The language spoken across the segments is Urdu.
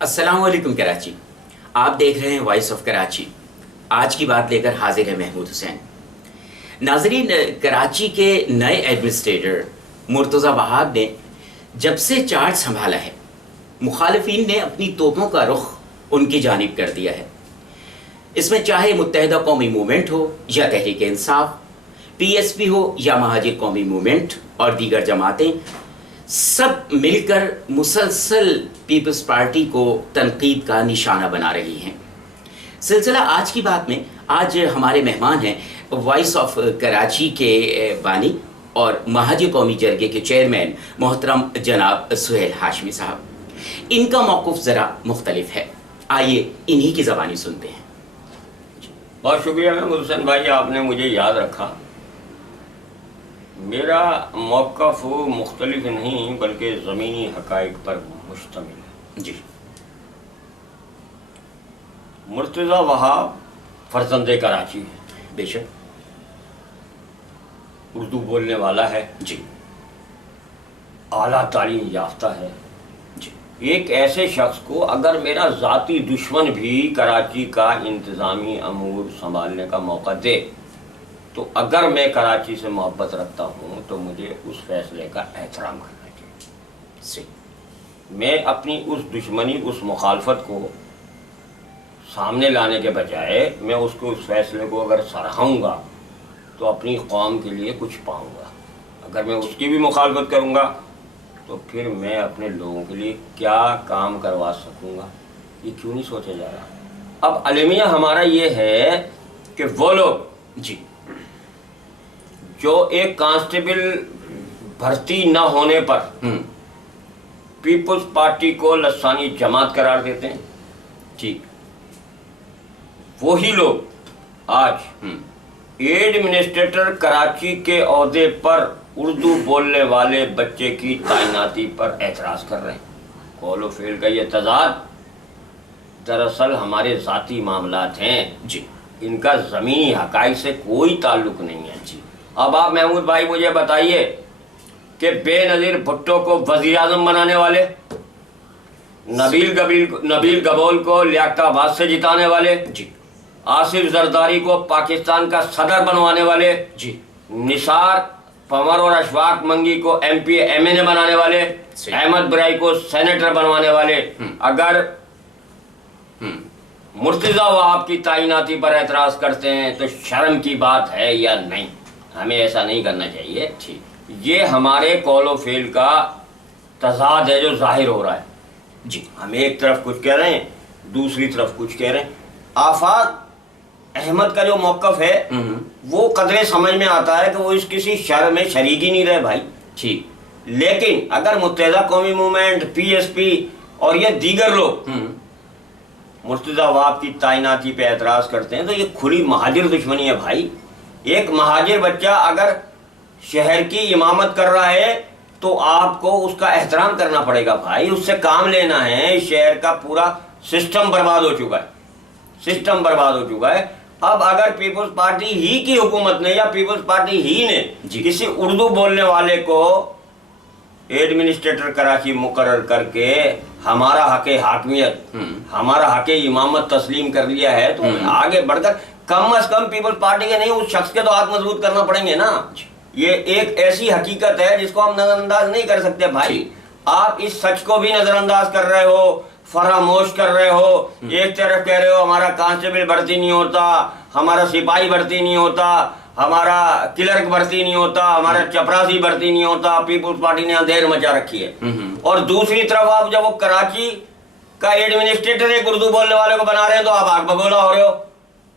السلام علیکم کراچی، آپ دیکھ رہے ہیں وائس آف کراچی۔ آج کی بات لے کر حاضر ہے محمود حسین۔ ناظرین، کراچی کے نئے ایڈمنسٹریٹر مرتضی وہاب نے جب سے چارج سنبھالا ہے، مخالفین نے اپنی توپوں کا رخ ان کی جانب کر دیا ہے۔ اس میں چاہے متحدہ قومی موومنٹ ہو یا Tehreek Insaf, P S P ہو یا مہاجر قومی موومنٹ اور دیگر جماعتیں، سب مل کر مسلسل پیپلز پارٹی کو تنقید کا نشانہ بنا رہی ہیں۔ سلسلہ آج کی بات میں آج ہمارے مہمان ہیں وائس آف کراچی کے بانی اور مہاجر قومی جرگے کے چیئرمین محترم جناب سہیل ہاشمی صاحب۔ ان کا موقف ذرا مختلف ہے، آئیے انہی کی زبانی سنتے ہیں۔ بہت شکریہ محمود حسین بھائی، آپ نے مجھے یاد رکھا۔ میرا موقف مختلف نہیں بلکہ زمینی حقائق پر مشتمل ہے۔ جی، مرتضی وہاب فرزند کراچی ہے، بے شک، اردو بولنے والا ہے، جی اعلیٰ تعلیم یافتہ ہے۔ جی، ایک ایسے شخص کو اگر میرا ذاتی دشمن بھی کراچی کا انتظامی امور سنبھالنے کا موقع دے تو اگر میں کراچی سے محبت رکھتا ہوں تو مجھے اس فیصلے کا احترام کرنا چاہیے۔ صحیح، میں اپنی اس دشمنی، اس مخالفت کو سامنے لانے کے بجائے میں اس فیصلے کو اگر سراہوں گا تو اپنی قوم کے لیے کچھ پاؤں گا۔ اگر میں اس کی بھی مخالفت کروں گا تو پھر میں اپنے لوگوں کے لیے کیا کام کروا سکوں گا، یہ کیوں نہیں سوچا جا رہا۔ اب المیہ ہمارا یہ ہے کہ وہ لوگ جی جو ایک کانسٹیبل بھرتی نہ ہونے پر پیپلز پارٹی کو لسانی جماعت قرار دیتے ہیں، ٹھیک، وہی لوگ آج ایڈمنسٹریٹر کراچی کے عہدے پر اردو بولنے والے بچے کی تعیناتی پر اعتراض کر رہے ہیں۔ قول و فعل کا یہ تضاد دراصل ہمارے ذاتی معاملات ہیں، جی ان کا زمینی حقائق سے کوئی تعلق نہیں ہے۔ جی، اب آپ محمود بھائی مجھے بتائیے کہ بے نظیر بھٹو کو وزیر اعظم بنانے والے، نبیل گبول کو لیاقت آباد سے جتانے والے، جی آصف زرداری کو پاکستان کا صدر بنوانے والے، جی، نثار پنور اور اشفاق منگی کو ایم پی ایم این اے بنانے والے، احمد برائی کو سینیٹر بنوانے والے، اگر مرتضی وہاب کی تعیناتی پر اعتراض کرتے ہیں تو شرم کی بات ہے یا نہیں؟ ہمیں ایسا نہیں کرنا چاہیے۔ ٹھیک، یہ ہمارے قول و فعل کا تضاد ہے جو ظاہر ہو رہا ہے۔ جی، ہم ایک طرف کچھ کہہ رہے ہیں، دوسری طرف کچھ کہہ رہے ہیں۔ آفاق احمد کا جو موقف ہے وہ قدرے سمجھ میں آتا ہے کہ وہ اس کسی شر میں شریک ہی نہیں رہے بھائی، ٹھیک، لیکن اگر متحدہ قومی موومنٹ، پی ایس پی اور یہ دیگر لوگ مرتضی وہاب کی تعیناتی پہ اعتراض کرتے ہیں تو یہ کھلی مہاجر دشمنی ہے بھائی۔ ایک مہاجر بچہ اگر شہر کی امامت کر رہا ہے تو آپ کو اس کا احترام کرنا پڑے گا بھائی، اس سے کام لینا ہے۔ شہر کا پورا سسٹم برباد ہو چکا ہے، سسٹم برباد ہو چکا ہے۔ اب اگر پیپلز پارٹی ہی کی حکومت نے یا پیپلز پارٹی ہی نے کسی اردو بولنے والے کو ایڈمنسٹریٹر کراچی مقرر کر کے ہمارا حق حاکمیت، ہمارا حق امامت تسلیم کر لیا ہے تو آگے بڑھ کر کم از کم پیپلز پارٹی کے نہیں اس شخص کے تو ہاتھ مضبوط کرنا پڑیں گے نا۔ یہ ایک ایسی حقیقت ہے جس کو ہم نظر انداز نہیں کر سکتے بھائی۔ آپ اس سچ کو بھی نظر انداز کر رہے ہو، فراموش کر رہے ہو۔ ایک طرف کہہ رہے ہو ہمارا کانسٹیبل بھرتی نہیں ہوتا، ہمارا سپاہی بھرتی نہیں ہوتا، ہمارا کلرک بھرتی نہیں ہوتا، ہمارا چپراسی بھرتی نہیں ہوتا، پیپلز پارٹی نے اندھیر مچا رکھی ہے۔ اور دوسری طرف آپ جب وہ کراچی کا ایڈمنسٹریٹر ایک اردو بولنے والے کو بنا رہے ہیں تو آپ آگ بگولا ہو رہے ہو۔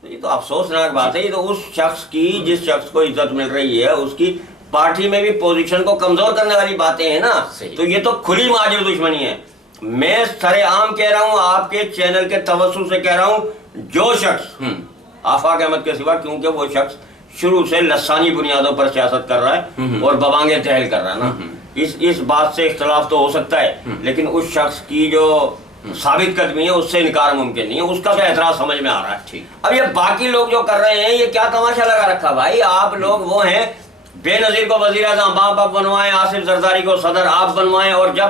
یہ تو افسوسناک بات ہے۔ یہ تو اس شخص کی، جس شخص کو عزت مل رہی ہے، اس کی پارٹی میں بھی پوزیشن کو کمزور کرنے والی باتیں ہیں نا۔ تو یہ تو کھلی مہاجر دشمنی ہے۔ میں سر عام کہہ رہا ہوں، آپ کے چینل کے توسط سے کہہ رہا ہوں، جو شخص آفاق احمد کے سوا، کیونکہ وہ شخص شروع سے لسانی بنیادوں پر سیاست کر رہا ہے اور ببانگے تحل کر رہا ہے نا، اس بات سے اختلاف تو ہو سکتا ہے لیکن اس شخص کی جو ثابت قدمی ہے اس سے انکار ممکن نہیں ہے، اس کا تو اعتراض سمجھ میں آ رہا ہے۔ اب یہ باقی لوگ جو کر رہے ہیں یہ کیا تماشا لگا رکھا بھائی؟ آپ لوگ وہ ہیں بے نظیر کو وزیر اعظم آپ بنوائیں، آصف زرداری کو صدر آپ بنوائیں، اور جب